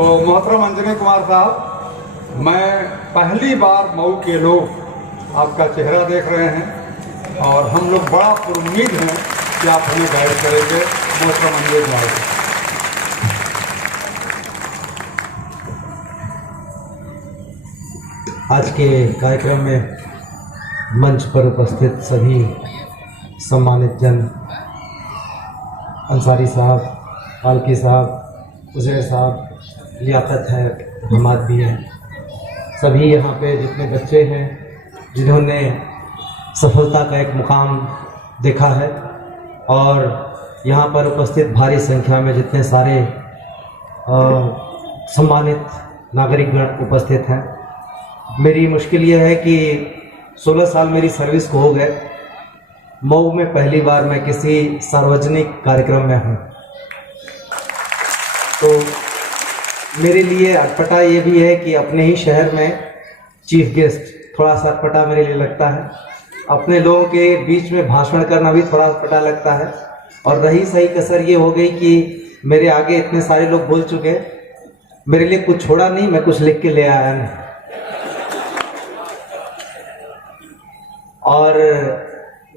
तो मोहतरम अंजनी कुमार साहब, मैं पहली बार मऊ के लोग आपका चेहरा देख रहे हैं और हम लोग बड़ा उम्मीद हैं कि आप हमें गाइड करेंगे। मोहतरम अंजनी कुमार साहब, आज के कार्यक्रम में मंच पर उपस्थित सभी सम्मानित जन, अंसारी साहब, फाल्की साहब, उजैर साहब, लियाकत है, हमाद भी हैं, सभी यहाँ पे जितने बच्चे हैं जिन्होंने सफलता का एक मुकाम देखा है, और यहाँ पर उपस्थित भारी संख्या में जितने सारे सम्मानित नागरिकगण उपस्थित हैं। मेरी मुश्किल ये है कि 16 साल मेरी सर्विस को हो गए, मऊ में पहली बार मैं किसी सार्वजनिक कार्यक्रम में हूँ, तो मेरे लिए अटपटा ये भी है कि अपने ही शहर में चीफ गेस्ट, थोड़ा सा अटपटा मेरे लिए लगता है। अपने लोगों के बीच में भाषण करना भी थोड़ा अटपटा लगता है। और रही सही कसर ये हो गई कि मेरे आगे इतने सारे लोग बोल चुके, मेरे लिए कुछ छोड़ा नहीं, मैं कुछ लिख के ले आया नहीं। और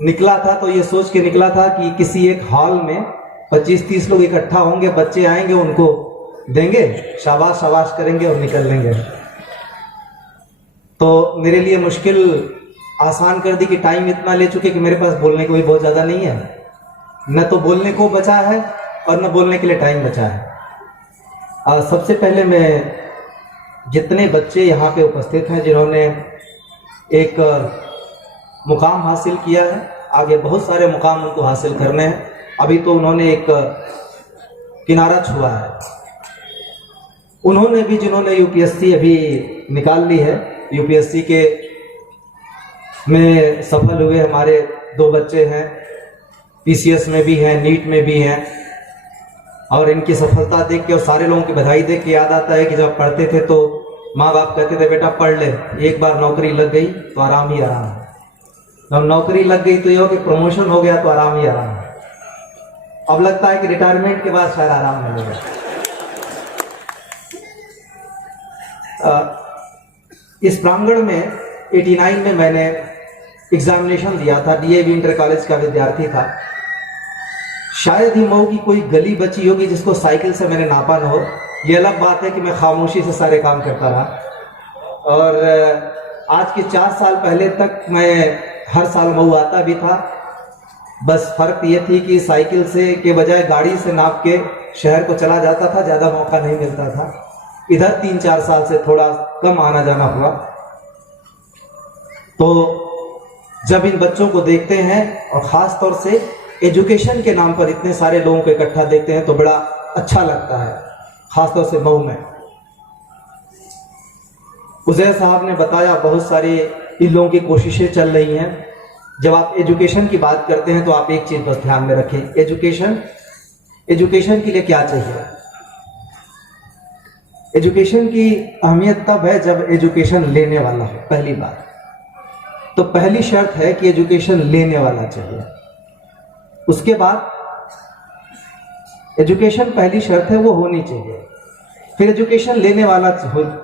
निकला था तो ये सोच के निकला था कि किसी एक हॉल में 25-30 लोग इकट्ठा होंगे, बच्चे आएंगे, उनको देंगे, शाबाश शाबाश करेंगे और निकल लेंगे। तो मेरे लिए मुश्किल आसान कर दी कि टाइम इतना ले चुके कि मेरे पास बोलने को भी बहुत ज़्यादा नहीं है, न तो बोलने को बचा है और न बोलने के लिए टाइम बचा है। सबसे पहले मैं जितने बच्चे यहाँ पे उपस्थित हैं जिन्होंने एक मुकाम हासिल किया है, आगे बहुत सारे मुकाम उनको हासिल करने हैं, अभी तो उन्होंने एक किनारा छुआ है। उन्होंने भी, जिन्होंने यूपीएससी अभी निकाल ली है, यूपीएससी के में सफल हुए हमारे 2 बच्चे हैं, पीसीएस में भी हैं, नीट में भी हैं, और इनकी सफलता देख के और सारे लोगों की बधाई देख के याद आता है कि जब पढ़ते थे तो माँ बाप कहते थे बेटा पढ़ ले, एक बार नौकरी लग गई तो आराम ही आराम है। जब नौकरी लग गई तो ये हो कि प्रमोशन हो गया तो आराम ही आराम है। अब लगता है कि रिटायरमेंट के बाद शायद आराम मिलेगा। इस प्रांगण में 89 में मैंने एग्जामिनेशन दिया था, डीएवी इंटर कॉलेज का विद्यार्थी था। शायद ही मऊ की कोई गली बची होगी जिसको साइकिल से मैंने नापा न हो। ये अलग बात है कि मैं खामोशी से सारे काम करता रहा। और आज के 4 साल पहले तक मैं हर साल मऊ आता भी था, बस फर्क ये थी कि साइकिल से के बजाय गाड़ी से नाप के शहर को चला जाता था, ज़्यादा मौका नहीं मिलता था। इधर 3-4 साल से थोड़ा कम आना जाना हुआ। तो जब इन बच्चों को देखते हैं और ख़ास तौर से एजुकेशन के नाम पर इतने सारे लोगों को इकट्ठा देखते हैं तो बड़ा अच्छा लगता है, ख़ासतौर से मऊ में। उजैर साहब ने बताया बहुत सारे इन लोगों की कोशिशें चल रही हैं। जब आप एजुकेशन की बात करते हैं तो आप एक चीज़ बस ध्यान में रखें, एजुकेशन के लिए क्या चाहिए। एजुकेशन की अहमियत तब है जब एजुकेशन लेने वाला हो। पहली बात तो पहली शर्त है कि एजुकेशन लेने वाला चाहिए। उसके बाद एजुकेशन पहली शर्त है वो होनी चाहिए, फिर एजुकेशन लेने वाला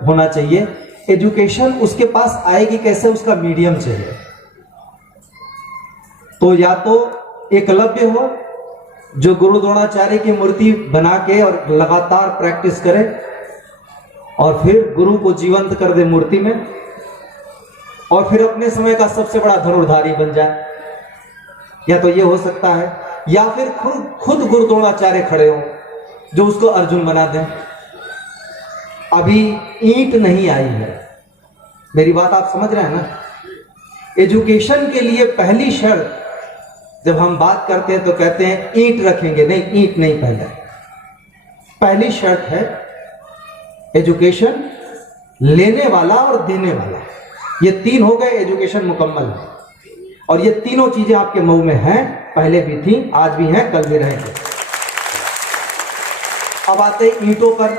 होना चाहिए। एजुकेशन उसके पास आएगी कैसे, उसका मीडियम चाहिए। तो या तो एकलव्य हो जो गुरु द्रोणाचार्य की मूर्ति बना के और लगातार प्रैक्टिस करे और फिर गुरु को जीवंत कर दे मूर्ति में, और फिर अपने समय का सबसे बड़ा धनुर्धारी बन जाए। या तो ये हो सकता है, या फिर खुद गुरु द्रोणाचार्य खड़े हो जो उसको अर्जुन बना दें। अभी ईंट नहीं आई है, मेरी बात आप समझ रहे हैं ना। एजुकेशन के लिए पहली शर्त जब हम बात करते हैं तो कहते हैं ईंट रखेंगे, नहीं, ईंट नहीं। पहली शर्त है एजुकेशन लेने वाला और देने वाला। ये 3 हो गए, एजुकेशन मुकम्मल है। और ये तीनों चीजें आपके मऊ में हैं, पहले भी थी, आज भी हैं, कल भी रहेंगे। अब आते हैं ईंटों पर।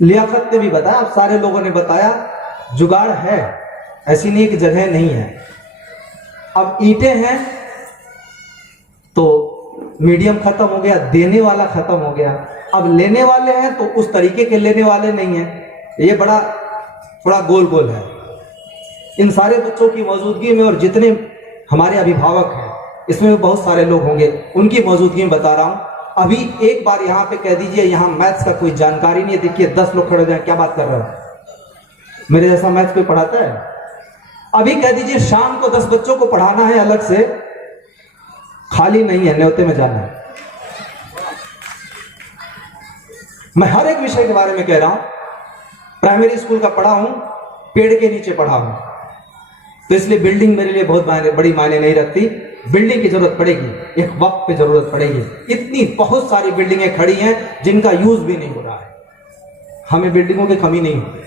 लियाकत ने भी बताया, आप सारे लोगों ने बताया, जुगाड़ है, ऐसी नहीं कि जगह नहीं है। अब ईंटें हैं तो मीडियम खत्म हो गया, देने वाला खत्म हो गया। अब लेने वाले हैं तो उस तरीके के लेने वाले नहीं हैं, ये बड़ा थोड़ा गोल गोल है। इन सारे बच्चों की मौजूदगी में और जितने हमारे अभिभावक हैं, इसमें भी बहुत सारे लोग होंगे, उनकी मौजूदगी में बता रहा हूं। अभी एक बार यहाँ पे कह दीजिए, यहाँ मैथ्स का कोई जानकारी नहीं है, देखिए 10 लोग खड़े हो जाए, क्या बात कर रहे हो, मेरे जैसा मैथ्स कोई पढ़ाता है? अभी कह दीजिए शाम को 10 बच्चों को पढ़ाना है अलग से, खाली नहीं है, न्योते में जाना है। मैं हर एक विषय के बारे में कह रहा हूं। प्राइमरी स्कूल का पढ़ा हूं, पेड़ के नीचे पढ़ा हूं, तो इसलिए बिल्डिंग मेरे लिए बहुत बड़ी मायने नहीं रखती। बिल्डिंग की जरूरत पड़ेगी, एक वक्त पे जरूरत पड़ेगी। इतनी बहुत सारी बिल्डिंगें खड़ी हैं जिनका यूज भी नहीं हो रहा है, हमें बिल्डिंगों की कमी नहीं होती।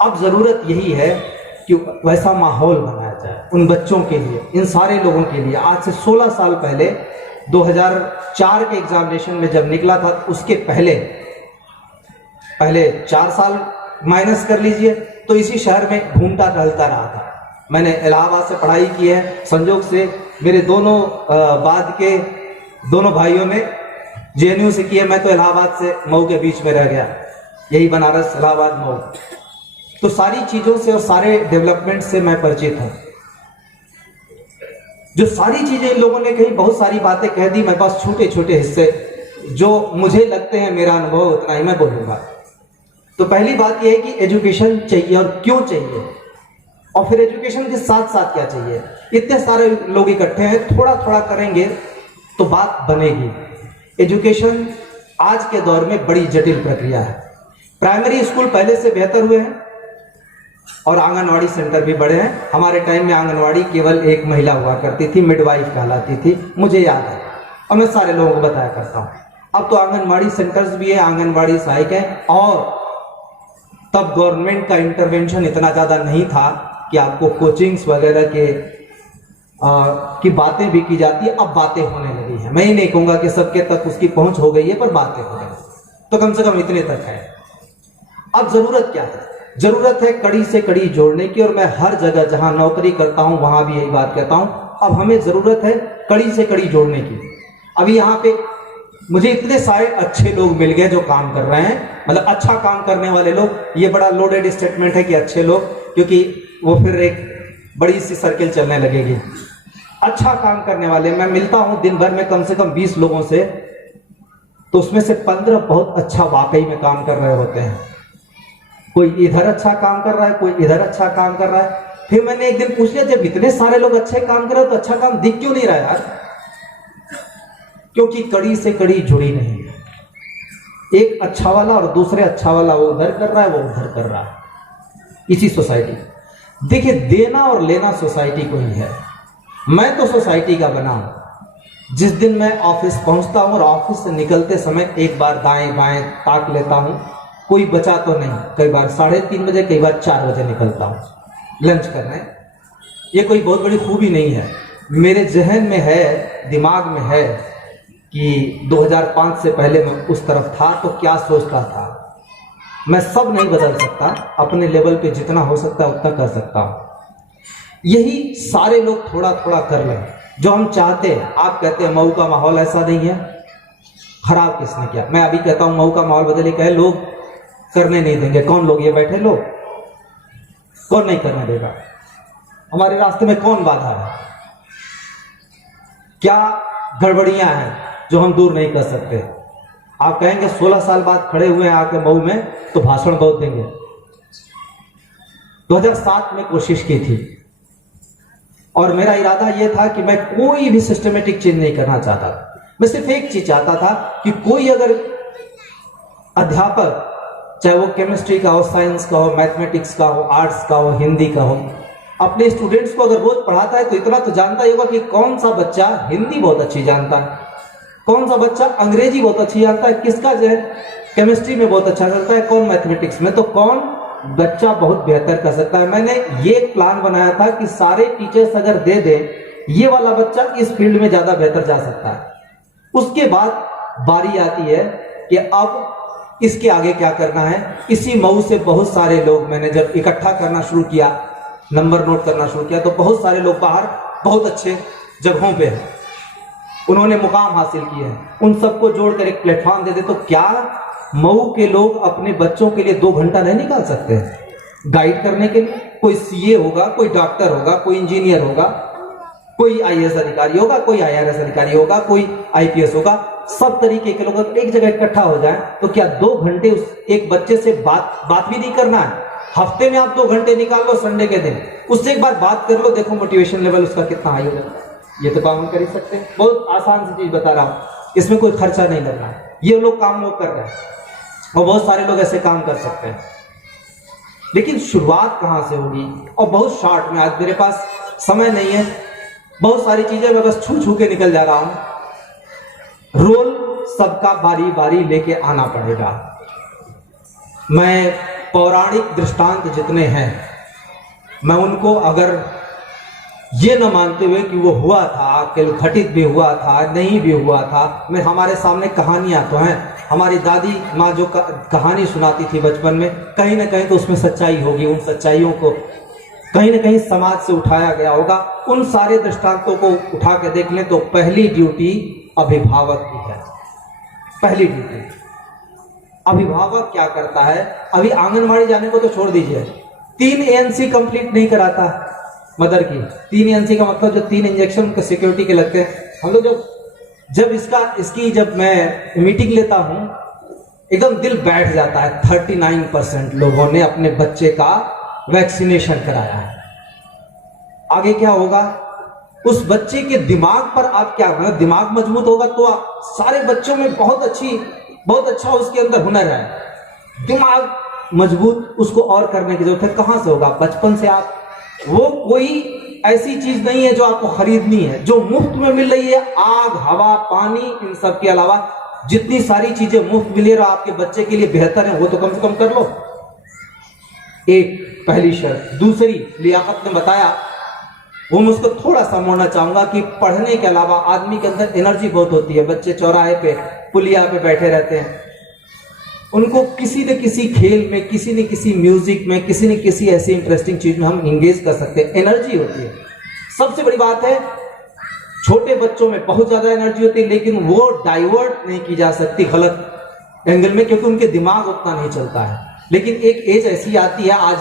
अब जरूरत यही है कि वैसा माहौल बनाया जाए उन बच्चों के लिए, इन सारे लोगों के लिए। आज से 16 साल पहले 2004 के एग्जामिनेशन में जब निकला था, उसके पहले 4 साल माइनस कर लीजिए, तो इसी शहर में घूमता टहलता रहा था। मैंने इलाहाबाद से पढ़ाई की है, संयोग से मेरे दोनों बाद के दोनों भाइयों ने जेएनयू से की है, मैं तो इलाहाबाद से मऊ के बीच में रह गया, यही बनारस इलाहाबाद मऊ। तो सारी चीजों से और सारे डेवलपमेंट से मैं परिचित हूं। जो सारी चीजें इन लोगों ने कही, बहुत सारी बातें कह दी, मैं बस छोटे छोटे हिस्से जो मुझे लगते हैं, मेरा अनुभव उतना ही मैं बोलूंगा। तो पहली बात यह है कि एजुकेशन चाहिए और क्यों चाहिए, और फिर एजुकेशन के साथ साथ क्या चाहिए। इतने सारे लोग इकट्ठे हैं, थोड़ा थोड़ा करेंगे तो बात बनेगी। एजुकेशन आज के दौर में बड़ी जटिल प्रक्रिया है। प्राइमरी स्कूल पहले से बेहतर हुए हैं और आंगनवाड़ी सेंटर भी बड़े हैं। हमारे टाइम में आंगनवाड़ी केवल एक महिला हुआ करती थी, मिडवाइफ कहलाती थी, मुझे याद है, और मैं सारे लोगों को बताया करता हूं। अब तो आंगनवाड़ी सेंटर्स भी है, आंगनवाड़ी सहायक है, और तब गवर्नमेंट का इंटरवेंशन इतना ज्यादा नहीं था कि आपको कोचिंग्स वगैरह की बातें भी की जाती है। अब बातें होने लगी है, मैं ही नहीं कहूंगा कि सबके तक उसकी पहुंच हो गई है, पर बातें हो गई, तो कम से कम इतने तक है। अब जरूरत क्या है? जरूरत है कड़ी से कड़ी जोड़ने की, और मैं हर जगह जहां नौकरी करता हूं वहां भी यही बात कहता हूं। अब हमें जरूरत है कड़ी से कड़ी जोड़ने की। अभी यहाँ पे मुझे इतने सारे अच्छे लोग मिल गए जो काम कर रहे हैं, मतलब अच्छा काम करने वाले लोग। ये बड़ा लोडेड स्टेटमेंट है कि अच्छे लोग, क्योंकि वो फिर एक बड़ी सी सर्किल चलने लगेगी। अच्छा काम करने वाले मैं मिलता हूं दिन भर में कम से कम 20 लोगों से, तो उसमें से 15 बहुत अच्छा वाकई में काम कर रहे होते हैं। कोई इधर अच्छा काम कर रहा है, कोई इधर अच्छा काम कर रहा है। फिर मैंने एक दिन पूछ लिया, जब इतने सारे लोग अच्छे काम कर रहे हो तो अच्छा काम दिख क्यों नहीं रहा यार? क्योंकि कड़ी से कड़ी जुड़ी नहीं है। एक अच्छा वाला और दूसरे अच्छा वाला, वो उधर कर रहा है, वो उधर कर रहा है। इसी सोसाइटी, देखिए देना और लेना सोसाइटी को ही है। मैं तो सोसाइटी का बना हूं। जिस दिन मैं ऑफिस पहुंचता हूं और ऑफिस से निकलते समय एक बार दाएं बाएं ताक लेता हूं, कोई बचा तो नहीं। कई बार 3:30 बजे, कई बार 4 बजे निकलता हूं लंच करने। ये कोई बहुत बड़ी खूबी नहीं है, मेरे जहन में है, दिमाग में है कि 2005 से पहले मैं उस तरफ था तो क्या सोचता था। मैं सब नहीं बदल सकता, अपने लेवल पे जितना हो सकता है उतना कर सकता हूं। यही सारे लोग थोड़ा थोड़ा कर लें जो हम चाहते हैं। आप कहते हैं मऊ का माहौल ऐसा नहीं है, खराब किसने किया? मैं अभी कहता हूं मऊ का माहौल बदले, कहे लोग करने नहीं देंगे। कौन लोग? ये बैठे लोग। कौन नहीं करने देगा? हमारे रास्ते में कौन बाधा है? क्या गड़बड़ियां हैं जो हम दूर नहीं कर सकते? आप कहेंगे 16 साल बाद खड़े हुए हैं आके मऊ में, तो भाषण बहुत देंगे। 2007 में कोशिश की थी और मेरा इरादा यह था कि मैं कोई भी सिस्टमेटिक चेंज नहीं करना चाहता। मैं सिर्फ एक चीज चाहता था कि कोई अगर अध्यापक, चाहे वो केमिस्ट्री का हो, साइंस का हो, मैथमेटिक्स का हो, आर्ट्स का हो, हिंदी का हो, अपने स्टूडेंट्स को अगर रोज पढ़ाता है तो इतना तो जानता ही होगा कि कौन सा बच्चा हिंदी बहुत अच्छी जानता है, कौन सा बच्चा अंग्रेजी बहुत अच्छी जानता है, किसका जो है केमिस्ट्री में बहुत अच्छा करता है, कौन मैथमेटिक्स में, तो कौन बच्चा बहुत बेहतर कर सकता है। मैंने ये प्लान बनाया था कि सारे टीचर्स अगर दे दे, ये वाला बच्चा इस फील्ड में ज्यादा बेहतर जा सकता है। उसके बाद बारी आती है कि अब इसके आगे क्या करना है। इसी मऊ से बहुत सारे लोग मैंने जब इकट्ठा करना शुरू किया, नंबर नोट करना शुरू किया, तो बहुत सारे लोग बाहर बहुत अच्छे जगहों पे हैं। उन्होंने मुकाम हासिल किए हैं, उन सबको जोड़कर एक प्लेटफॉर्म दे दे, तो क्या मऊ के लोग अपने बच्चों के लिए 2 घंटा नहीं निकाल सकते हैं गाइड करने के लिए? कोई सीए होगा, कोई डॉक्टर होगा, कोई इंजीनियर होगा, कोई आईएएस अधिकारी होगा, कोई आईआरएस अधिकारी होगा, कोई आईपीएस होगा, सब तरीके के लोग एक जगह इकट्ठा हो जाएं, तो क्या 2 घंटे उस एक बच्चे से बात भी नहीं करना है? हफ्ते में आप 2 घंटे निकाल लो, संडे के दिन उससे एक बार बात कर लो, देखो मोटिवेशन लेवल उसका कितना हाई हो जाता है। ये तो काम हम कर ही सकते हैं, बहुत आसान सी चीज बता रहा हूं, इसमें कोई खर्चा नहीं लग रहा है, ये लोग काम वो कर रहे हैं और बहुत सारे लोग ऐसे काम कर सकते हैं। लेकिन शुरुआत कहां से होगी? और बहुत शॉर्ट में, आज मेरे पास समय नहीं है, बहुत सारी चीजें मैं बस छू छू के निकल जा रहा हूं। रोल सबका बारी बारी लेके आना पड़ेगा। मैं पौराणिक दृष्टांत जितने हैं, मैं उनको अगर ये न मानते हुए कि वो हुआ था, कल घटित भी हुआ था, नहीं भी हुआ था, मैं हमारे सामने कहानियां तो हैं, हमारी दादी माँ जो कहानी सुनाती थी बचपन में, कहीं ना कहीं तो उसमें सच्चाई होगी, उन सच्चाइयों को कहीं ना कहीं समाज से उठाया गया होगा। उन सारे दृष्टांतों को उठा के देख लें तो पहली ड्यूटी अभिभावक की है। पहली ड्यूटी अभिभावक क्या करता है? अभी आंगनबाड़ी जाने को तो छोड़ दीजिए, 3 ANC कंप्लीट नहीं कराता मदर की। 3 ANC का मतलब जो 3 इंजेक्शन उनके सिक्योरिटी के लगते हैं। हम लोग जब मैं मीटिंग लेता हूं, एकदम दिल बैठ जाता है। 39% लोगों ने अपने बच्चे का वैक्सीनेशन कराया है। आगे क्या होगा? उस बच्चे के दिमाग पर आप क्या, मतलब दिमाग मजबूत होगा तो सारे बच्चों में बहुत अच्छा उसके अंदर हुनर है, दिमाग मजबूत, उसको और करने की जरूरत है। कहां से होगा? बचपन से। आप वो कोई ऐसी चीज नहीं है जो आपको खरीदनी है, जो मुफ्त में मिल रही है, आग, हवा, पानी, इन सब के अलावा जितनी सारी चीजें मुफ्त मिले और आपके बच्चे के लिए बेहतर है, वो तो कम से कम कर लो। एक पहली शर्त। दूसरी, लियाकत ने बताया, वो मैं उसको थोड़ा सा मोड़ना चाहूंगा कि पढ़ने के अलावा आदमी के अंदर एनर्जी बहुत होती है। बच्चे चौराहे पे, पुलिया पे बैठे रहते हैं, उनको किसी न किसी खेल में, किसी न किसी म्यूजिक में, किसी न किसी ऐसी इंटरेस्टिंग चीज में हम इंगेज कर सकते हैं। एनर्जी होती है, सबसे बड़ी बात है। छोटे बच्चों में बहुत ज्यादा एनर्जी होती है, लेकिन वो डाइवर्ट नहीं की जा सकती गलत एंगल में, क्योंकि उनके दिमाग उतना नहीं चलता है। लेकिन एक एज ऐसी आती है, आज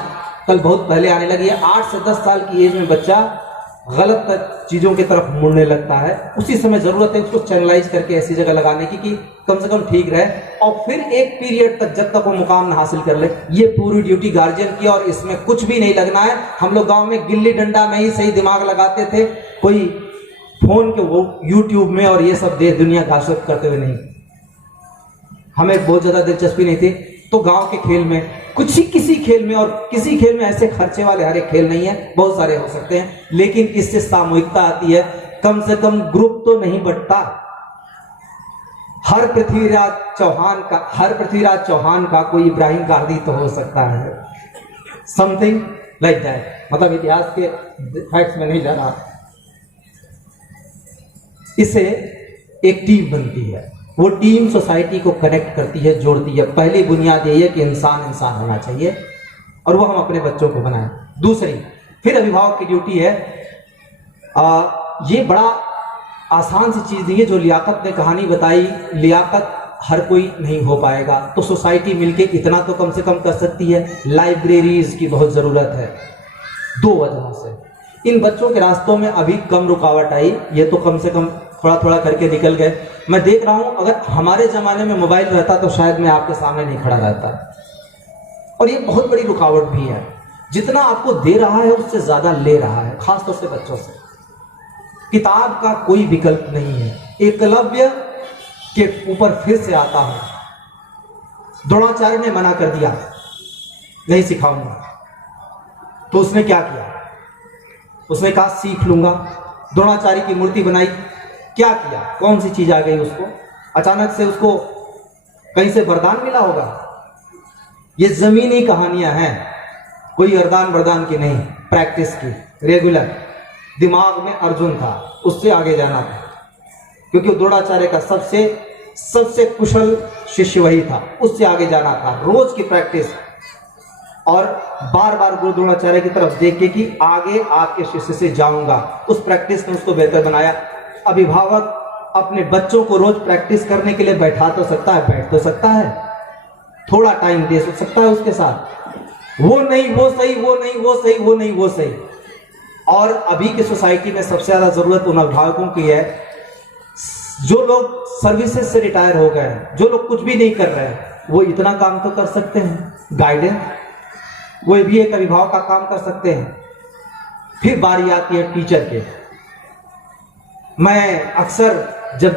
कल बहुत पहले आने लगी है, 8 से 10 साल की एज में बच्चा गलत चीजों की तरफ मुड़ने लगता है। उसी समय जरूरत है उसको चैनलाइज करके ऐसी जगह लगाने की कि कम से कम ठीक रहे, और फिर एक पीरियड तक जब तक वो मुकाम हासिल कर ले। ये पूरी ड्यूटी गार्जियन की, और इसमें कुछ भी नहीं लगना है। हम लोग गांव में गिल्ली डंडा में ही सही दिमाग लगाते थे, कोई फोन के वो यूट्यूब में और ये सब देश दुनिया घासत करते हुए नहीं। हमें बहुत ज्यादा दिलचस्पी नहीं थी, तो गांव के खेल में किसी खेल में, और किसी खेल में ऐसे खर्चे वाले हर एक खेल नहीं है, बहुत सारे हो सकते हैं, लेकिन इससे सामूहिकता आती है। कम से कम ग्रुप तो नहीं बंटता। हर पृथ्वीराज चौहान का कोई इब्राहिम गांधी तो हो सकता है, समथिंग लाइक दैट। मतलब इतिहास के फैक्ट्स में नहीं जा रहा। इससे एक टीम बनती है, वो टीम सोसाइटी को कनेक्ट करती है, जोड़ती है। पहली बुनियाद यही है कि इंसान होना चाहिए, और वो हम अपने बच्चों को बनाएं। दूसरी, फिर अभिभावक की ड्यूटी है, ये बड़ा आसान सी चीज नहीं है जो लियाकत ने कहानी बताई। लियाकत हर कोई नहीं हो पाएगा, तो सोसाइटी मिलके इतना तो कम से कम कर सकती है। लाइब्रेरीज की बहुत जरूरत है, 2 वजहों से। इन बच्चों के रास्तों में अभी कम रुकावट आई, ये तो कम से कम थोड़ा थोड़ा करके निकल गए। मैं देख रहा हूं, अगर हमारे जमाने में मोबाइल रहता तो शायद मैं आपके सामने नहीं खड़ा रहता। और ये बहुत बड़ी रुकावट भी है। जितना आपको दे रहा है उससे ज्यादा ले रहा है, खासतौर से बच्चों से। किताब का कोई विकल्प नहीं है। एकलव्य के ऊपर फिर से आता हूं। द्रोणाचार्य ने मना कर दिया, नहीं सिखाऊंगा, तो उसने क्या किया? उसने कहा सीख लूंगा। द्रोणाचार्य की मूर्ति बनाई, क्या किया? कौन सी चीज आ गई उसको? अचानक से उसको कहीं से वरदान मिला होगा? ये जमीनी कहानियां हैं, कोई वरदान की नहीं, प्रैक्टिस की, रेगुलर। दिमाग में अर्जुन था, उससे आगे जाना था, क्योंकि द्रोणाचार्य का सबसे कुशल शिष्य वही था, उससे आगे जाना था। रोज की प्रैक्टिस, और बार बार गुरु द्रोणाचार्य की तरफ देख के कि आगे आपके शिष्य से जाऊंगा। उस प्रैक्टिस ने उसको बेहतर बनाया। अभिभावक अपने बच्चों को रोज प्रैक्टिस करने के लिए बैठा तो सकता है, बैठ तो सकता है, थोड़ा टाइम दे सकता है उसके साथ। वो नहीं वो सही, वो नहीं वो सही, वो नहीं वो सही। और अभी की सोसाइटी में सबसे ज्यादा जरूरत उन अभिभावकों की है जो लोग सर्विसेज से रिटायर हो गए हैं, जो लोग कुछ भी नहीं कर रहे हैं, वो इतना काम तो कर सकते हैं, गाइडेंस, वो भी एक अभिभावक का काम कर सकते हैं। फिर बारी आती है टीचर के। मैं अक्सर जब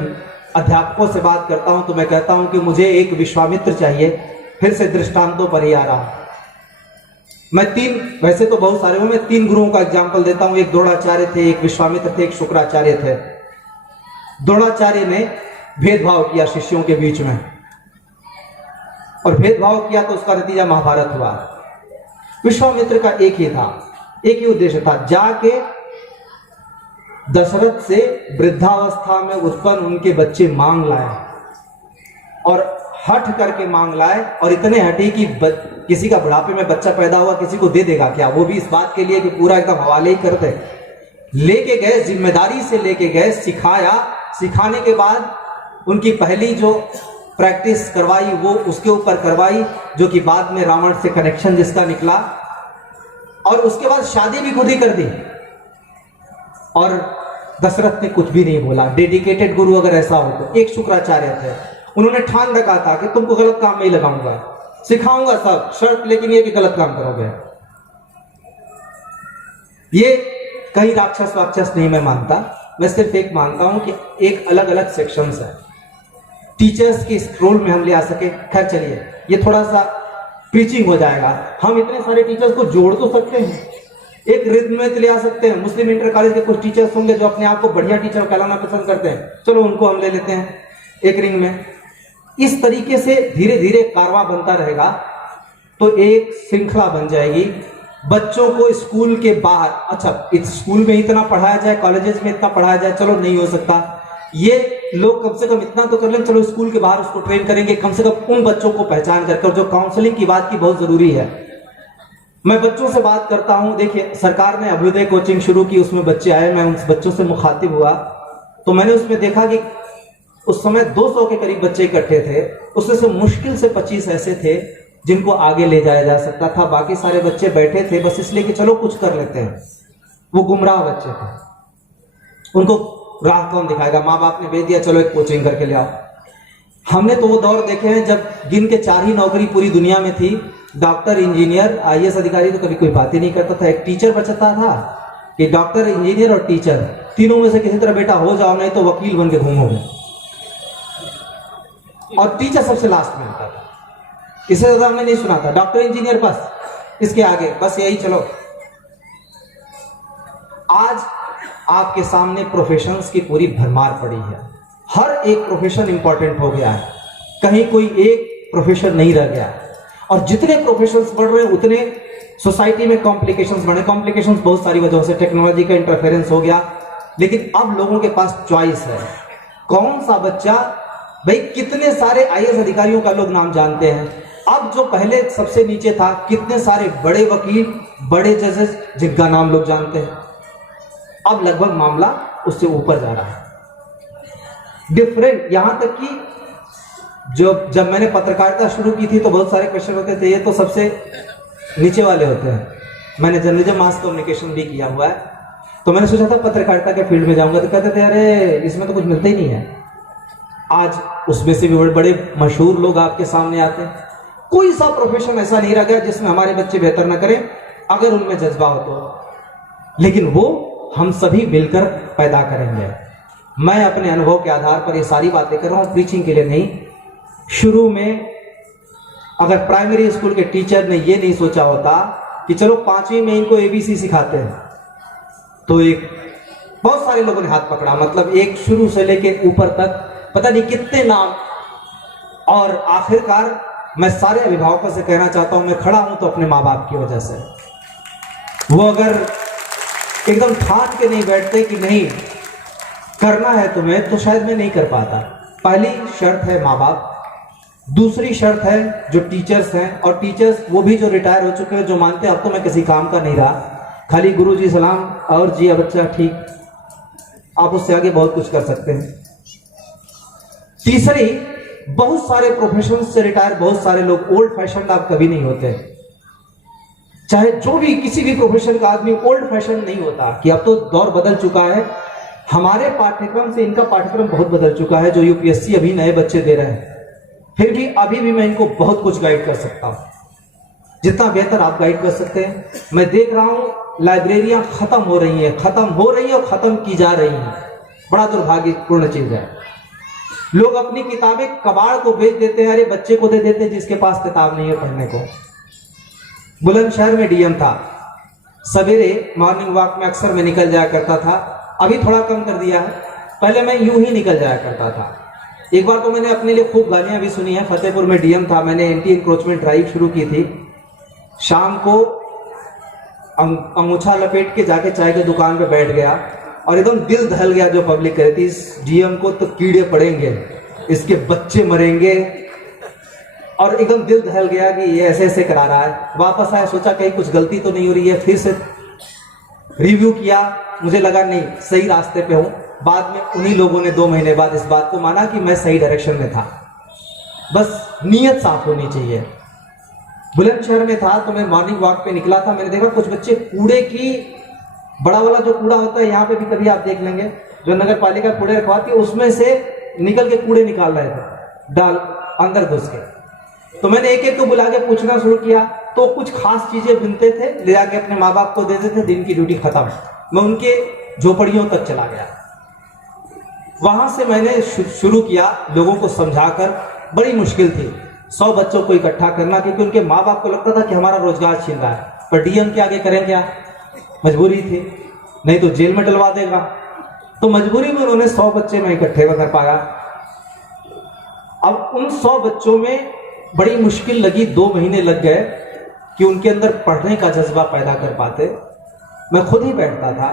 अध्यापकों से बात करता हूं तो मैं कहता हूं कि मुझे एक विश्वामित्र चाहिए। फिर से दृष्टांतों पर ही आ रहा। मैं वैसे तो बहुत सारे हूं, मैं 3 गुरुओं का एग्जाम्पल देता हूं। एक द्रोणाचार्य थे, एक विश्वामित्र थे, एक शुक्राचार्य थे। द्रोणाचार्य ने भेदभाव किया शिष्यों के बीच में, और भेदभाव किया तो उसका नतीजा महाभारत हुआ। विश्वामित्र का एक ही था, एक ही उद्देश्य था, जाके दशरथ से वृद्धावस्था में उत्पन्न उनके बच्चे मांग लाए, और हठ करके मांग लाए। और इतने हटे कि किसी का बुढ़ापे में बच्चा पैदा हुआ, किसी को दे देगा क्या, वो भी इस बात के लिए कि पूरा एकदम हवाले ही कर दे। लेके गए, जिम्मेदारी से लेके गए, सिखाया। सिखाने के बाद उनकी पहली जो प्रैक्टिस करवाई वो उसके ऊपर करवाई, जो कि बाद में रावण से कनेक्शन जिसका निकला। और उसके बाद शादी भी खुद ही कर दी। और दशरथ ने कुछ भी नहीं बोला। डेडिकेटेड गुरु अगर ऐसा हो तो। एक शुक्राचार्य थे, उन्होंने ठान रखा था कि तुमको गलत काम नहीं लगाऊंगा, सिखाऊंगा सब, शर्त लेकिन ये कि गलत काम करोगे। ये कहीं राक्षस वाक्षस नहीं मैं मानता, मैं सिर्फ एक मानता हूं कि एक अलग अलग सेक्शंस है। टीचर्स के इस रोल में हम ले आ सके। खैर चलिए, ये थोड़ा सा प्रीचिंग हो जाएगा। हम इतने सारे टीचर्स को जोड़ तो सकते हैं, एक रिद्म में ले आ सकते हैं। मुस्लिम इंटर कॉलेज के कुछ टीचर्स होंगे जो अपने आप को बढ़िया टीचर कहलाना पसंद करते हैं, चलो उनको हम ले लेते हैं एक रिंग में। इस तरीके से धीरे धीरे कारवां बनता रहेगा तो एक श्रृंखला बन जाएगी। बच्चों को स्कूल के बाहर, अच्छा इस स्कूल में इतना पढ़ाया जाए, कॉलेजेस में इतना पढ़ाया जाए, चलो नहीं हो सकता, ये लोग कम से कम इतना तो कर लें, चलो स्कूल के बाहर उसको ट्रेन करेंगे, कम से कम उन बच्चों को पहचान करके। जो काउंसलिंग की बात की बहुत जरूरी है, मैं बच्चों से बात करता हूं। देखिए, सरकार ने अभ्युदय कोचिंग शुरू की, उसमें बच्चे आए, मैं उन बच्चों से मुखातिब हुआ तो मैंने उसमें देखा कि उस समय 200 के करीब बच्चे इकट्ठे थे। उसमें से मुश्किल से 25 ऐसे थे जिनको आगे ले जाया जा सकता था। बाकी सारे बच्चे बैठे थे बस इसलिए कि चलो कुछ कर लेते हैं। वो गुमराह बच्चे थे, उनको राह कौन दिखाएगा, माँ बाप ने भेज दिया, चलो एक कोचिंग करके ले आओ। हमने तो वो दौर देखे हैं जब गिन के 4 ही नौकरी पूरी दुनिया में थी, डॉक्टर, इंजीनियर, IAS अधिकारी तो कभी कोई बात ही नहीं करता था। एक टीचर बचता था कि डॉक्टर, इंजीनियर और टीचर, तीनों में से किसी तरह बेटा हो जाओ, नहीं तो वकील बन के घूमोगे। और टीचर सबसे लास्ट में आता था, इससे ज्यादा हमने नहीं सुना था। डॉक्टर, इंजीनियर बस, इसके आगे बस यही चलो। आज आपके सामने प्रोफेशंस की पूरी भरमार पड़ी है, हर एक प्रोफेशन इंपॉर्टेंट हो गया है, कहीं कोई एक प्रोफेशन नहीं रह गया। और जितने प्रोफेशंस बढ़ रहे हैं उतने सोसाइटी में कॉम्प्लिकेशंस बढ़े। कॉम्प्लिकेशंस बहुत सारी वजहों से, टेक्नोलॉजी का इंटरफेरेंस हो गया, लेकिन अब लोगों के पास चॉइस है। कौन सा बच्चा, भाई कितने सारे IAS अधिकारियों का लोग नाम जानते हैं। अब जो पहले सबसे नीचे था, कितने सारे बड़े वकील, बड़े जजेस जिनका नाम लोग जानते हैं। अब लगभग मामला उससे ऊपर जा रहा है, डिफरेंट। यहां तक कि जब मैंने पत्रकारिता शुरू की थी तो बहुत सारे क्वेश्चन होते थे, ये तो सबसे नीचे वाले होते हैं। मैंने जर्नलिज्म मास कम्युनिकेशन भी किया हुआ है, तो मैंने सोचा था पत्रकारिता के फील्ड में जाऊंगा, तो कहते थे अरे इसमें तो कुछ मिलता ही नहीं है। आज उसमें से भी बड़े बड़े मशहूर लोग आपके सामने आते हैं। कोई सा प्रोफेशन ऐसा नहीं रह गया जिसमें हमारे बच्चे बेहतर ना करें, अगर उनमें जज्बा हो तो। लेकिन वो हम सभी मिलकर पैदा करेंगे। मैं अपने अनुभव के आधार पर ये सारी बातें कर रहा हूं, प्रीचिंग के लिए नहीं। शुरू में अगर प्राइमरी स्कूल के टीचर ने ये नहीं सोचा होता कि चलो 5वीं में इनको ABC सिखाते हैं, तो एक बहुत सारे लोगों ने हाथ पकड़ा, मतलब एक शुरू से लेके ऊपर तक पता नहीं कितने नाम। और आखिरकार मैं सारे अभिभावकों से कहना चाहता हूं, मैं खड़ा हूं तो अपने माँ बाप की वजह से। वो अगर एकदम ठान के नहीं बैठते कि नहीं करना है तुम्हें, तो शायद मैं नहीं कर पाता। पहली शर्त है माँ बाप, दूसरी शर्त है जो टीचर्स हैं, और टीचर्स वो भी जो रिटायर हो चुके हैं, जो मानते हैं अब तो मैं किसी काम का नहीं रहा, खाली गुरु जी सलाम और जी बच्चा ठीक, आप उससे आगे बहुत कुछ कर सकते हैं। तीसरी, बहुत सारे प्रोफेशन से रिटायर बहुत सारे लोग ओल्ड फैशन आप कभी नहीं होते। चाहे जो भी किसी भी प्रोफेशन का आदमी ओल्ड फैशन नहीं होता, कि अब तो दौर बदल चुका है। हमारे पाठ्यक्रम से इनका पाठ्यक्रम बहुत बदल चुका है, जो यूपीएससी अभी नए बच्चे दे रहे हैं। फिर भी अभी भी मैं इनको बहुत कुछ गाइड कर सकता हूं, जितना बेहतर आप गाइड कर सकते हैं। मैं देख रहा हूं लाइब्रेरियां खत्म हो रही हैं और खत्म की जा रही हैं। बड़ा दुर्भाग्यपूर्ण चीज है। लोग अपनी किताबें कबाड़ को बेच देते हैं, अरे बच्चे को दे देते हैं जिसके पास किताब नहीं है पढ़ने को। बुलंदशहर में डीएम था, सवेरे मॉर्निंग वॉक में अक्सर मैं निकल जाया करता था, अभी थोड़ा कम कर दिया है, पहले मैं यूं ही निकल जाया करता था। एक बार तो मैंने अपने लिए खूब गालियां भी सुनी है। फतेहपुर में डीएम था, मैंने एंटी इंक्रोचमेंट ड्राइव शुरू की थी। शाम को अंगूछा लपेट के जाके चाय की दुकान पे बैठ गया और एकदम दिल दहल गया जो पब्लिक कह रही थी, इस डीएम को तो कीड़े पड़ेंगे, इसके बच्चे मरेंगे, और एकदम दिल दहल गया कि ये ऐसे ऐसे करा रहा है। वापस आया, सोचा कहीं कुछ गलती तो नहीं हो रही है, फिर से रिव्यू किया, मुझे लगा नहीं सही रास्ते पे हूं। बाद में उन्हीं लोगों ने 2 महीने बाद इस बात को माना कि मैं सही डायरेक्शन में था। बस नीयत साफ होनी चाहिए। बुलंदशहर में था तो मैं मॉर्निंग वॉक पे निकला था, मैंने देखा कुछ बच्चे कूड़े की, बड़ा वाला जो कूड़ा होता है यहाँ पे भी कभी आप देख लेंगे, जो नगर पालिका कूड़े रखवाती है, उसमें से निकल के कूड़े निकाल रहे थे डाल अंदर घुस के। तो मैंने एक एक को बुला के पूछना शुरू किया, तो कुछ खास चीजें बिनते थे, ले जाके अपने माँ बाप को देते थे, दिन की ड्यूटी खत्म। मैं उनके झोपड़ियों तक चला गया। वहां से मैंने शुरू किया लोगों को समझाकर। बड़ी मुश्किल थी 100 बच्चों को इकट्ठा करना, क्योंकि उनके माँ बाप को लगता था कि हमारा रोजगार छीन रहा है, पर डीएम के आगे करें क्या, मजबूरी थी, नहीं तो जेल में डलवा देगा। तो मजबूरी में उन्होंने 100 बच्चे मैं इकट्ठे कर पाया। अब उन 100 बच्चों में बड़ी मुश्किल लगी, 2 महीने लग गए कि उनके अंदर पढ़ने का जज्बा पैदा कर पाते। मैं खुद ही बैठता था,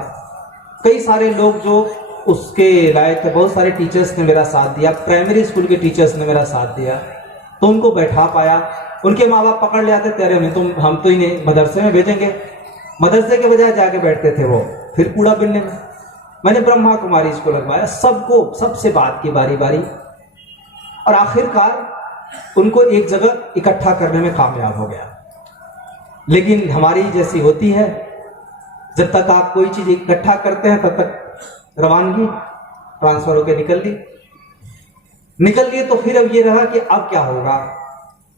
कई सारे लोग जो उसके लायक थे, बहुत सारे टीचर्स ने मेरा साथ दिया, प्राइमरी स्कूल के टीचर्स ने मेरा साथ दिया, तो उनको बैठा पाया। उनके माँ बाप पकड़ ले आते, तेरे में तुम हम तो इन्हें मदरसे में भेजेंगे, मदरसे के बजाय जाके बैठते थे वो फिर कूड़ा बिनने में। मैंने ब्रह्मा कुमारी इसको लगवाया, सबको सबसे बात की बारी बारी, और आखिरकार उनको एक जगह इकट्ठा करने में कामयाब हो गया। लेकिन हमारी जैसी होती है, जब तक आप कोई चीज इकट्ठा करते हैं तब तक रवानगी ट्रांसफर होकर निकल लिए। तो फिर अब ये रहा कि अब क्या होगा।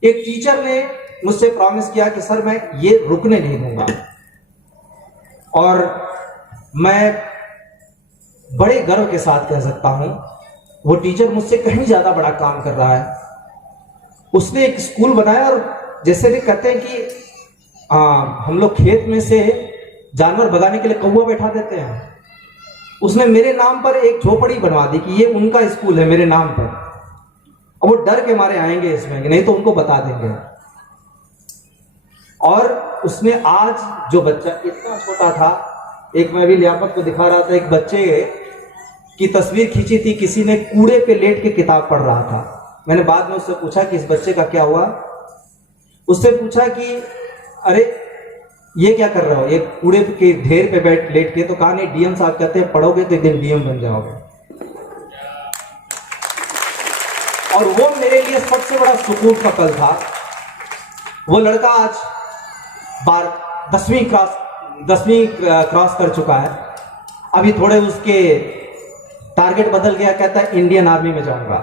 एक टीचर ने मुझसे प्रॉमिस किया कि सर मैं ये रुकने नहीं दूंगा, और मैं बड़े गर्व के साथ कह सकता हूं वो टीचर मुझसे कहीं ज्यादा बड़ा काम कर रहा है। उसने एक स्कूल बनाया, और जैसे भी कहते हैं कि हम लोग खेत में से जानवर भगाने के लिए कौवा बैठा देते हैं, उसने मेरे नाम पर एक झोपड़ी बनवा दी कि ये उनका स्कूल है मेरे नाम पर, और वो डर के मारे आएंगे इसमें कि नहीं तो उनको बता देंगे। और उसने आज जो बच्चा इतना छोटा था, एक मैं भी लियाकत को दिखा रहा था, एक बच्चे की तस्वीर खींची थी, किसी ने कूड़े पे लेट के किताब पढ़ रहा था। मैंने बाद में उससे पूछा कि इस बच्चे का क्या हुआ। उससे पूछा कि अरे ये क्या कर रहे हो, ये कूड़े के ढेर पे बैठ लेट के। तो कहा नहीं, डीएम साहब कहते हैं पढ़ोगे तो एक दिन डीएम बन जाओगे। और वो मेरे लिए सबसे बड़ा सुकून का पल था। वो लड़का आज 10वीं क्रॉस कर चुका है। अभी थोड़े उसके टारगेट बदल गया, कहता है इंडियन आर्मी में जाऊंगा।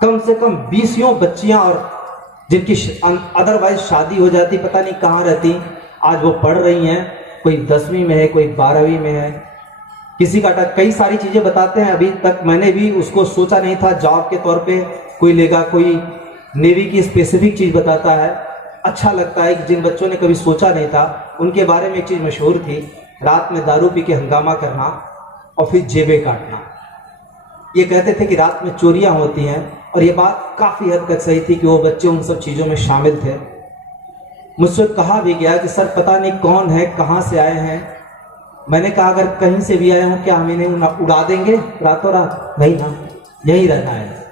कम से कम 20 बच्चियां और जिनकी अदरवाइज शादी हो जाती, पता नहीं कहाँ रहती, आज वो पढ़ रही हैं। कोई 10वीं में है, कोई 12वीं में है, किसी का कई सारी चीजें बताते हैं। अभी तक मैंने भी उसको सोचा नहीं था जॉब के तौर पे कोई लेगा, कोई नेवी की स्पेसिफिक चीज बताता है। अच्छा लगता है कि जिन बच्चों ने कभी सोचा नहीं था, उनके बारे में एक चीज मशहूर थी, रात में दारू पी के हंगामा करना और फिर जेबें काटना। ये कहते थे कि रात में चोरियां होती हैं, और ये बात काफी हद तक सही थी कि वो बच्चे उन सब चीजों में शामिल थे। मुझसे कहा भी गया कि सर पता नहीं कौन है, कहां से आए हैं। मैंने कहा अगर कहीं से भी आए हो क्या हम इन्हें उड़ा देंगे रातों रात? नहीं ना, यही रहना है,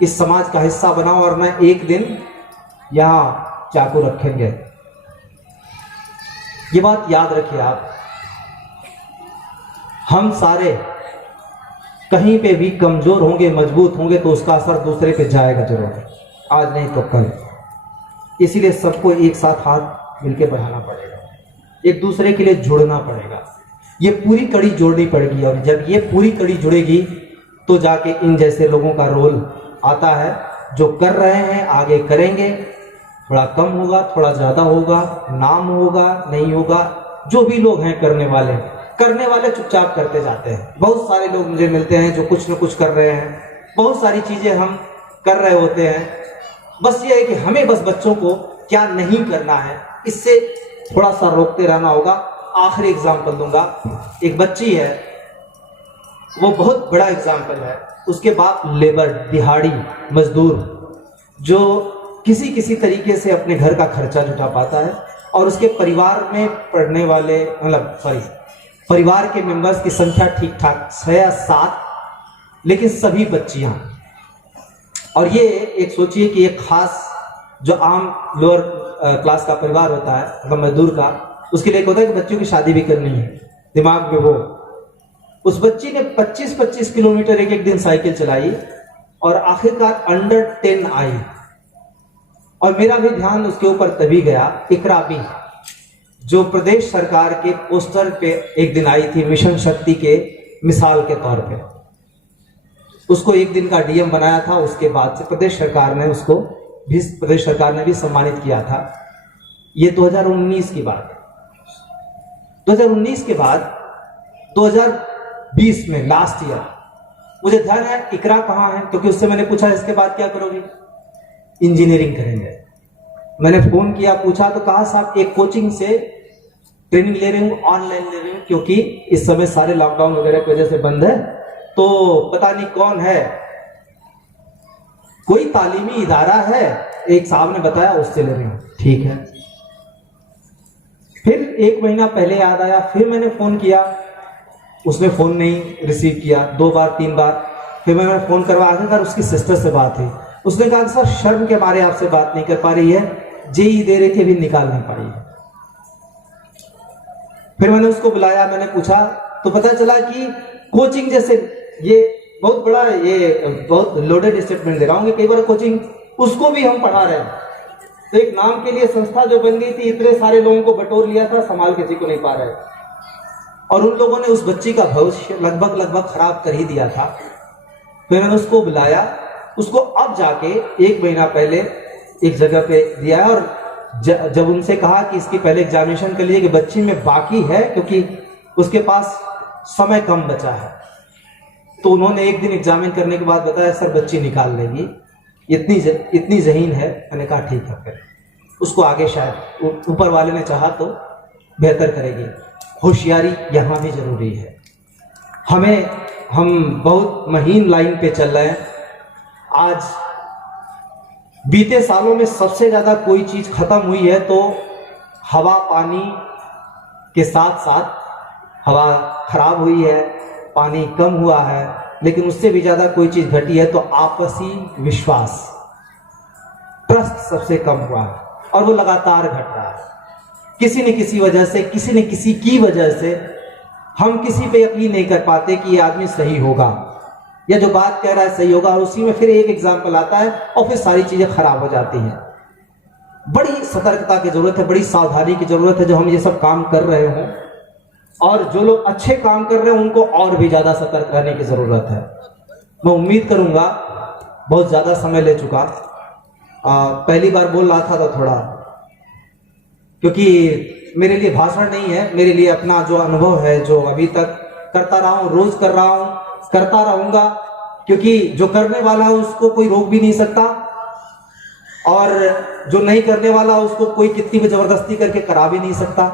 इस समाज का हिस्सा बनाओ, और मैं एक दिन यहां चाकू रखेंगे। ये बात याद रखिए आप। हम सारे कहीं पे भी कमजोर होंगे, मजबूत होंगे तो उसका असर दूसरे पे जाएगा जरूर, आज नहीं तो कल। इसीलिए सबको एक साथ हाथ मिलके बढ़ाना पड़ेगा, एक दूसरे के लिए जुड़ना पड़ेगा, ये पूरी कड़ी जोड़नी पड़ेगी। और जब ये पूरी कड़ी जुड़ेगी तो जाके इन जैसे लोगों का रोल आता है, जो कर रहे हैं आगे करेंगे, थोड़ा कम होगा, थोड़ा ज़्यादा होगा, नाम होगा, नहीं होगा, जो भी लोग हैं करने वाले चुपचाप करते जाते हैं। बहुत सारे लोग मुझे मिलते हैं जो कुछ न कुछ कर रहे हैं, बहुत सारी चीज़ें हम कर रहे होते हैं। बस ये है कि हमें बस बच्चों को क्या नहीं करना है, इससे थोड़ा सा रोकते रहना होगा। आखिरी एग्जाम्पल दूंगा, एक बच्ची है, वो बहुत बड़ा एग्जाम्पल है। उसके बाप लेबर, दिहाड़ी मजदूर, जो किसी तरीके से अपने घर का खर्चा जुटा पाता है, और उसके परिवार में पढ़ने वाले परिवार के मेंबर्स की संख्या ठीक ठाक 6 या 7, लेकिन सभी बच्चियां। और ये एक सोचिए कि एक खास जो आम लोअर क्लास का परिवार होता है, मतलब मजदूर का, उसके लिए होता है कि बच्चों की शादी भी करनी है, दिमाग में वो। उस बच्ची ने 25-25 किलोमीटर एक दिन साइकिल चलाई और आखिरकार अंडर 10 आई। और मेरा भी ध्यान उसके ऊपर तभी गया, इकरा भी, जो प्रदेश सरकार के पोस्टर पे एक दिन आई थी मिशन शक्ति के मिसाल के तौर पे। उसको एक दिन का डीएम बनाया था, उसके बाद से प्रदेश सरकार ने भी सम्मानित किया था। ये 2019 की बात है। 2019 के बाद 2020 में लास्ट ईयर, मुझे ध्यान है इकरा कहाँ है, क्योंकि उससे मैंने पूछा इसके बाद क्या करोगे, इंजीनियरिंग करेंगे। मैंने फोन किया, पूछा तो कहा साहब एक कोचिंग से ट्रेनिंग ले रही हूँ, ऑनलाइन ले रही हूँ, क्योंकि इस समय सारे लॉकडाउन वगैरह की वजह से बंद है, तो पता नहीं कौन है, कोई तालीमी इदारा है, एक साहब ने बताया, उससे ले रही हूँ। ठीक है। फिर 1 महीना पहले याद आया, फिर मैंने फोन किया, उसने फोन नहीं रिसीव किया, 2 बार 3 बार, फिर मैंने फोन करवा, आखिरकार उसकी सिस्टर से बात हुई। उसने कहा सर शर्म के मारे आपसे बात नहीं कर पा रही है, जेई दे रही थी अभी निकाल नहीं पाई है। फिर मैंने उसको बुलाया, मैंने पूछा तो पता चला कि कोचिंग जैसे, ये बहुत बड़ा, ये बहुत लोडेड स्टेटमेंट दे रहा हूँ, कई बार कोचिंग उसको भी हम पढ़ा रहे हैं, तो एक नाम के लिए संस्था जो बन गई थी, इतने सारे लोगों को बटोर लिया था, संभाल किसी को नहीं पा रहे, और उन लोगों ने उस बच्ची का भविष्य लगभग खराब कर ही दिया था। फिर मैंने उसको बुलाया, उसको अब जाके 1 महीना पहले एक जगह पे दिया है, और जब उनसे कहा कि इसकी पहले एग्जामिनेशन के लिए कि बच्ची में बाकी है, क्योंकि उसके पास समय कम बचा है, तो उन्होंने एक दिन एग्जामिन करने के बाद बताया सर बच्ची निकाल लेगी, इतनी जहीन है। मैंने कहा ठीक है, फिर उसको आगे शायद ऊपर वाले ने चाहा तो बेहतर करेगी। होशियारी यहाँ भी जरूरी है। हम बहुत महीन लाइन पे चल रहे हैं। आज बीते सालों में सबसे ज्यादा कोई चीज खत्म हुई है तो हवा पानी के साथ साथ हवा खराब हुई है, पानी कम हुआ है, लेकिन उससे भी ज्यादा कोई चीज घटी है तो आपसी विश्वास, ट्रस्ट सबसे कम हुआ है, और वो लगातार घट रहा है। किसी न किसी वजह से, किसी न किसी की वजह से हम किसी पे यकीन नहीं कर पाते कि ये आदमी सही होगा या जो बात कह रहा है सही होगा, और उसी में फिर एक एग्जाम्पल आता है और फिर सारी चीजें खराब हो जाती हैं। बड़ी सतर्कता की जरूरत है, बड़ी सावधानी की जरूरत है जो हम ये सब काम कर रहे हों, और जो लोग अच्छे काम कर रहे हैं उनको और भी ज्यादा सतर्क रहने की जरूरत है। मैं उम्मीद करूंगा, बहुत ज्यादा समय ले चुका, पहली बार बोल रहा था तो थोड़ा, क्योंकि मेरे लिए भाषण नहीं है, मेरे लिए अपना जो अनुभव है, जो अभी तक करता रहा हूं, रोज कर रहा हूं, करता रहूंगा, क्योंकि जो करने वाला है उसको कोई रोक भी नहीं सकता, और जो नहीं करने वाला उसको कोई कितनी भी जबरदस्ती करके करा भी नहीं सकता।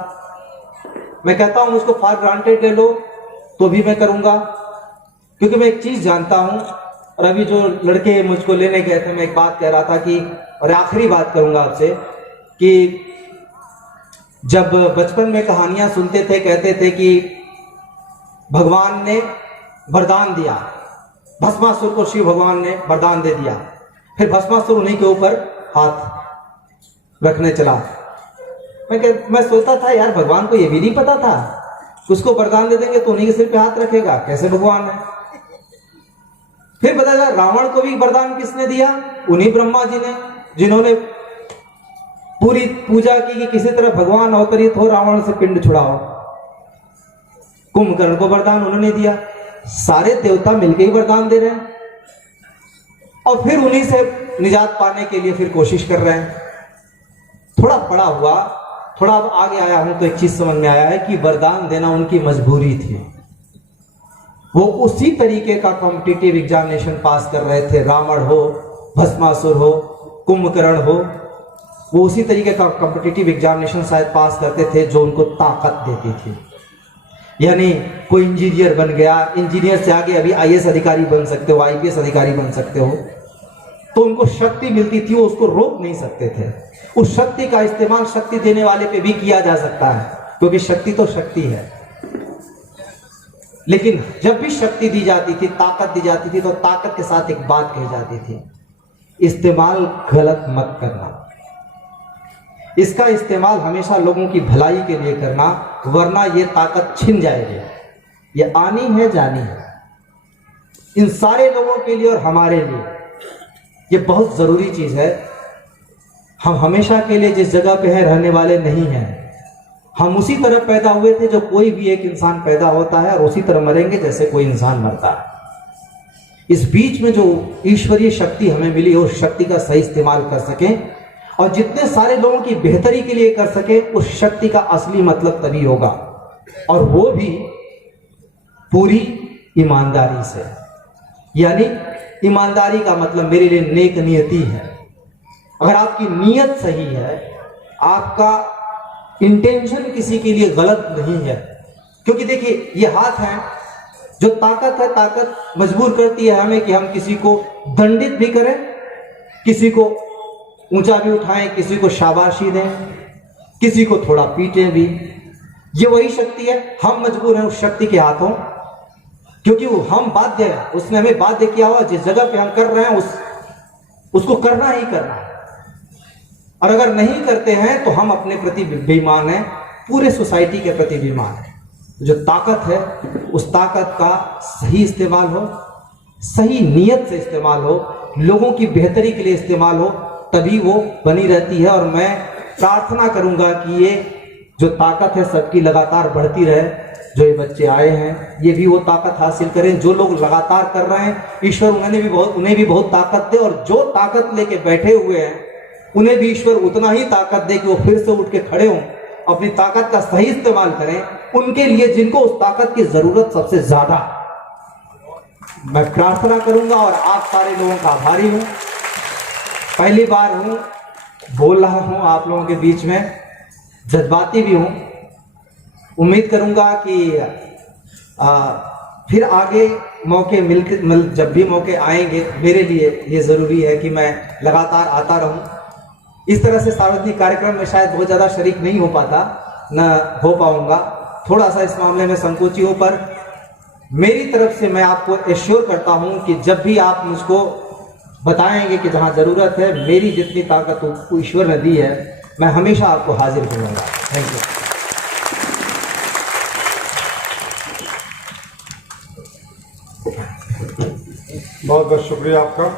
मैं कहता हूं उसको फॉर ग्रांटेड ले लो तो भी मैं करूंगा, क्योंकि मैं एक चीज जानता हूं। और अभी जो लड़के मुझको लेने गए थे, मैं एक बात कह रहा था कि, और आखिरी बात करूंगा आपसे, कि जब बचपन में कहानियां सुनते थे, कहते थे कि भगवान ने वरदान दिया, भस्मासुर को शिव भगवान ने वरदान दे दिया, फिर भस्मासुर उन्हीं के ऊपर हाथ रखने चला। मैं सोचता था यार भगवान को ये भी नहीं पता था, उसको वरदान दे देंगे तो उन्हीं के सिर पे हाथ रखेगा, कैसे भगवान है। फिर पता चला रावण को भी वरदान किसने दिया? उन्हीं ब्रह्मा जी ने, जिन्होंने पूरी पूजा की कि किसी तरह भगवान अवतरित हो, रावण से पिंड छुड़ाओ। कुंभकर्ण को वरदान उन्होंने दिया। सारे देवता मिलकर ही वरदान दे रहे हैं और फिर उन्हीं से निजात पाने के लिए फिर कोशिश कर रहे हैं। थोड़ा बड़ा हुआ, थोड़ा अब आगे आया हूं तो एक चीज समझ में आया है कि वरदान देना उनकी मजबूरी थी। वो उसी तरीके का कॉम्पिटिटिव एग्जामिनेशन पास कर रहे थे, रावण हो, भस्मासुर हो, कुंभकर्ण हो, वो उसी तरीके का कॉम्पिटिटिव एग्जामिनेशन शायद पास करते थे जो उनको ताकत देती थी। यानी कोई इंजीनियर बन गया, इंजीनियर से आगे अभी आईएएस अधिकारी बन सकते हो, आईपीएस अधिकारी बन सकते हो, तो उनको शक्ति मिलती थी, वो उसको रोक नहीं सकते थे। उस शक्ति का इस्तेमाल शक्ति देने वाले पे भी किया जा सकता है, क्योंकि शक्ति तो शक्ति है। लेकिन जब भी शक्ति दी जाती थी, ताकत दी जाती थी, तो ताकत के साथ एक बात कही जाती थी, इस्तेमाल गलत मत करना। इसका इस्तेमाल हमेशा लोगों की भलाई के लिए करना, वरना ये ताकत छिन जाएगी। ये आनी है जानी है, इन सारे लोगों के लिए और हमारे लिए ये बहुत जरूरी चीज है। हम हमेशा के लिए जिस जगह पे हैं रहने वाले नहीं हैं। हम उसी तरह पैदा हुए थे जो कोई भी एक इंसान पैदा होता है, और उसी तरह मरेंगे जैसे कोई इंसान मरता है। इस बीच में जो ईश्वरीय शक्ति हमें मिली, उस शक्ति का सही इस्तेमाल कर सकें और जितने सारे लोगों की बेहतरी के लिए कर सके, उस शक्ति का असली मतलब तभी होगा, और वो भी पूरी ईमानदारी से। यानी ईमानदारी का मतलब मेरे लिए नेक नियति है। अगर आपकी नीयत सही है, आपका इंटेंशन किसी के लिए गलत नहीं है, क्योंकि देखिए ये हाथ है, जो ताकत है, ताकत मजबूर करती है हमें कि हम किसी को दंडित भी करें, किसी को ऊंचा भी उठाएं, किसी को शाबाशी दें, किसी को थोड़ा पीटें भी। ये वही शक्ति है, हम मजबूर हैं उस शक्ति के हाथों, क्योंकि हम बाध्य है, उसने हमें बाध्य किया हुआ, जिस जगह पे हम कर रहे हैं उसको करना ही करना है। और अगर नहीं करते हैं तो हम अपने प्रति बेईमान हैं, पूरे सोसाइटी के प्रति बेईमान हैं। जो ताकत है, उस ताकत का सही इस्तेमाल हो, सही नीयत से इस्तेमाल हो, लोगों की बेहतरी के लिए इस्तेमाल हो, तभी वो बनी रहती है। और मैं प्रार्थना करूंगा कि ये जो ताकत है सबकी लगातार बढ़ती रहे। जो ये बच्चे आए हैं ये भी वो ताकत हासिल करें, जो लोग लगातार कर रहे हैं, ईश्वर उन्हें भी बहुत ताकत दे, और जो ताकत लेके बैठे हुए हैं उन्हें भी ईश्वर उतना ही ताकत दे कि वो फिर से उठ के खड़े हों, अपनी ताकत का सही इस्तेमाल करें उनके लिए जिनको उस ताकत की जरूरत सबसे ज्यादा। मैं प्रार्थना करूंगा और आप सारे लोगों का आभारी हूं। पहली बार हूं, बोल रहा हूं आप लोगों के बीच में, जज्बाती भी हूं। उम्मीद करूंगा कि फिर आगे मौके जब भी मौके आएंगे, मेरे लिए ये जरूरी है कि मैं लगातार आता रहूं। इस तरह से सार्वजनिक कार्यक्रम में शायद बहुत ज्यादा शरीक नहीं हो पाता, न हो पाऊंगा, थोड़ा सा इस मामले में संकोची हूं, पर मेरी तरफ से मैं आपको एश्योर करता हूं कि जब भी आप मुझको बताएंगे कि जहां जरूरत है, मेरी जितनी ताकत ईश्वर ने दी है, मैं हमेशा आपको हाजिर करूंगा। Thank you. बहुत बहुत शुक्रिया आपका।